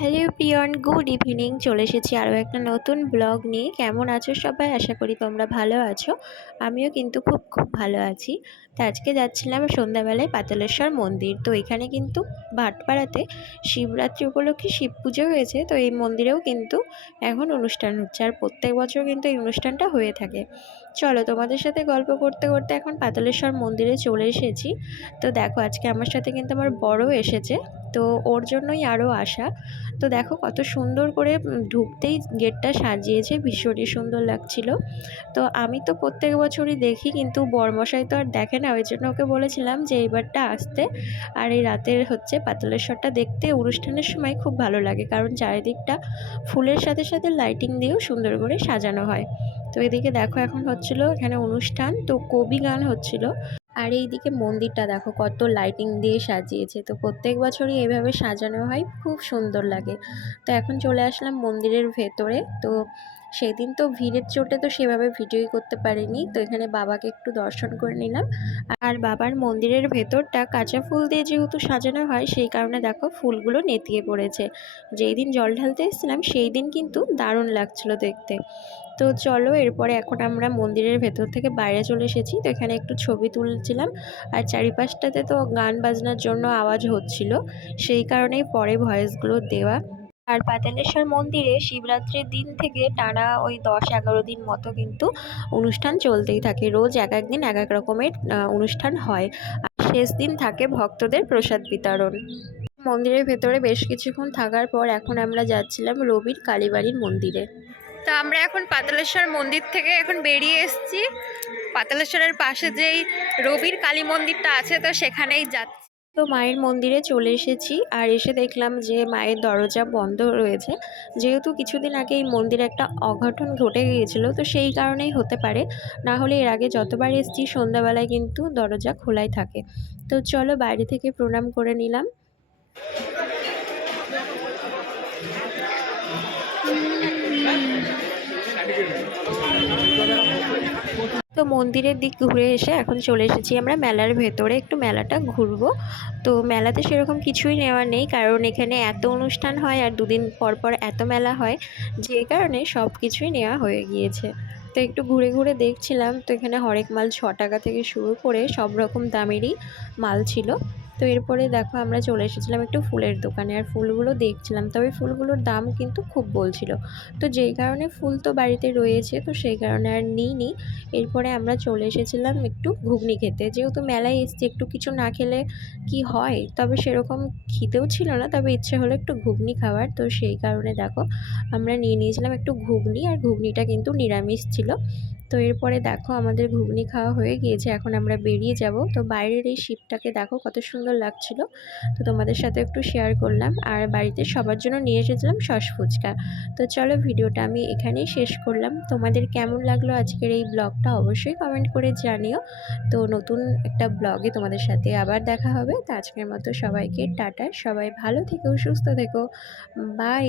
Hello everyone, good evening. চলে এসেছি আরও একটা নতুন ব্লগ নিয়ে। কেমন আছো সবাই? আশা করি তোমরা ভালো আছো। আমিও কিন্তু খুব খুব ভালো আছি। তো আজকে যাচ্ছিলাম সন্ধ্যাবেলায় পাতালেশ্বর মন্দির। তো এখানে কিন্তু ভাটপাড়াতে শিবরাত্রি উপলক্ষে শিব পুজো হয়েছে। তো এই মন্দিরেও কিন্তু এখন অনুষ্ঠান হচ্ছে, আর প্রত্যেক বছর কিন্তু এই অনুষ্ঠানটা হয়ে থাকে। চলো তোমাদের সাথে গল্প করতে করতে এখন পাতালেশ্বর মন্দিরে চলে এসেছি। তো দেখো, আজকে আমার সাথে কিন্তু আমার বড় এসেছে, তো ওর জন্যই আরও আসা। তো দেখো কত সুন্দর করে ঢুকতেই গেটটা সাজিয়েছে, ভীষণই সুন্দর লাগছিল। তো আমি তো প্রত্যেক বছরই দেখি, কিন্তু বরমশাই তো আর দেখে না, ওই জন্য ওকে বলেছিলাম যে এইবারটা আসতে। আর এই রাতের হচ্ছে পাতালেশ্বরটা দেখতে অনুষ্ঠানের সময় খুব ভালো লাগে, কারণ চারিদিকটা ফুলের সাথে সাথে লাইটিং দিয়েও সুন্দর করে সাজানো হয়। তো এদিকে দেখো এখন হচ্ছিল এখানে অনুষ্ঠান, তো কবি গান হচ্ছিল। আর এইদিকে মন্দিরটা দেখো কত লাইটিং দিয়ে সাজিয়েছে। তো প্রত্যেক বছরই এইভাবে সাজানো হয়, খুব সুন্দর লাগে। তো এখন চলে আসলাম মন্দিরের ভেতরে। তো সেদিন তো ভিড়ের চোটে তো সেভাবে ভিডিওই করতে পারিনি। তো এখানে বাবাকে একটু দর্শন করে নিলাম। আর বাবার মন্দিরের ভেতরটা কাঁচা ফুল দিয়ে যেহেতু সাজানো হয়, সেই কারণে দেখো ফুলগুলো নেতিয়ে পড়েছে। যেই দিন জল ঢালতে এসেছিলাম সেই দিন কিন্তু দারুণ লাগছিল দেখতে। তো চলো, এরপরে এখন আমরা মন্দিরের ভেতর থেকে বাইরে চলে এসেছি। তো এখানে একটু ছবি তুলছিলাম, আর চারিপাশটাতে তো গান বাজনার জন্য আওয়াজ হচ্ছিল, সেই কারণেই পরে ভয়েসগুলো দেওয়া। আর পাতালেশ্বর মন্দিরে শিবরাত্রির দিন থেকে টানা ওই 10-11 দিন মতো কিন্তু অনুষ্ঠান চলতেই থাকে। রোজ এক এক দিন এক এক রকমের অনুষ্ঠান হয়। আর শেষ দিন থাকে ভক্তদের প্রসাদ বিতরণ। মন্দিরের ভেতরে বেশ কিছুক্ষণ থাকার পর এখন আমরা যাচ্ছিলাম রবির কালীবাড়ির মন্দিরে। তো আমরা এখন পাতালেশ্বর মন্দির থেকে এখন বেরিয়ে এসেছি। পাতালেশ্বরের পাশে যেই রবির কালী মন্দিরটা আছে, তো সেখানেই যাচ্ছি। তো মায়ের মন্দিরে চলে এসেছি, আর এসে দেখলাম যে মায়ের দরজা বন্ধ রয়েছে। যেহেতু কিছুদিন আগে এই মন্দিরে একটা অঘটন ঘটে গিয়েছিল, তো সেই কারণেই হতে পারে। না হলে এর আগে যতবার এসেছি সন্ধ্যাবেলায় কিন্তু দরজা খোলাই থাকে। তো চলো বাইরে থেকে প্রণাম করে নিলাম। তো মন্দিরের দিক ঘুরে এসে এখন চলে এসেছি আমরা মেলার ভেতরে, একটু মেলাটা ঘুরবো। তো মেলাতে সেরকম কিছুই নেওয়া নেই, কারণ এখানে এত অনুষ্ঠান হয় আর দুদিন পর পর এত মেলা হয়, যে কারণে সব কিছুই নেওয়া হয়ে গিয়েছে। তো একটু ঘুরে ঘুরে দেখছিলাম। তো এখানে হরেক মাল 6 টাকা থেকে শুরু করে সব রকম দামেরই মাল ছিল। তো এরপরে দেখো আমরা চলে এসেছিলাম একটু ফুলের দোকানে, আর ফুলগুলো দেখছিলাম, তবে ফুলগুলোর দাম কিন্তু খুব বলছিল। তো যেই কারণে ফুল তো বাড়িতে রয়েছে, তো সেই কারণে আর নিইনি। এরপরে আমরা চলে এসেছিলাম একটু ঘুগনি খেতে, যেহেতু মেলায় এসছি, একটু কিছু না খেলে কি হয়। তবে সেরকম খিদেও ছিল না, তবে ইচ্ছে হলো একটু ঘুগনি খাওয়ার। তো সেই কারণে দেখো আমরা নিয়ে নিয়েছিলাম একটু ঘুগনি, আর ঘুগনিটা কিন্তু নিরামিষ ছিল। তো এরপরে দেখো আমাদের ঘুগনি খাওয়া হয়ে গিয়েছে, এখন আমরা বেরিয়ে যাব। তো বাইরের এই শিপটাকে দেখো কত সুন্দর লাগছিল, তো তোমাদের সাথে একটু শেয়ার করলাম। আর বাড়িতে সবার জন্য নিয়ে এসেছিলাম সস ফুচকা। তো চলো, ভিডিওটা আমি এখানেই শেষ করলাম। তোমাদের কেমন লাগলো আজকের এই ব্লগটা অবশ্যই কমেন্ট করে জানিও। তো নতুন একটা ব্লগে তোমাদের সাথে আবার দেখা হবে। তো আজকের মতো সবাইকে টাটা, সবাই ভালো থেকো, সুস্থ থেকো, বাই।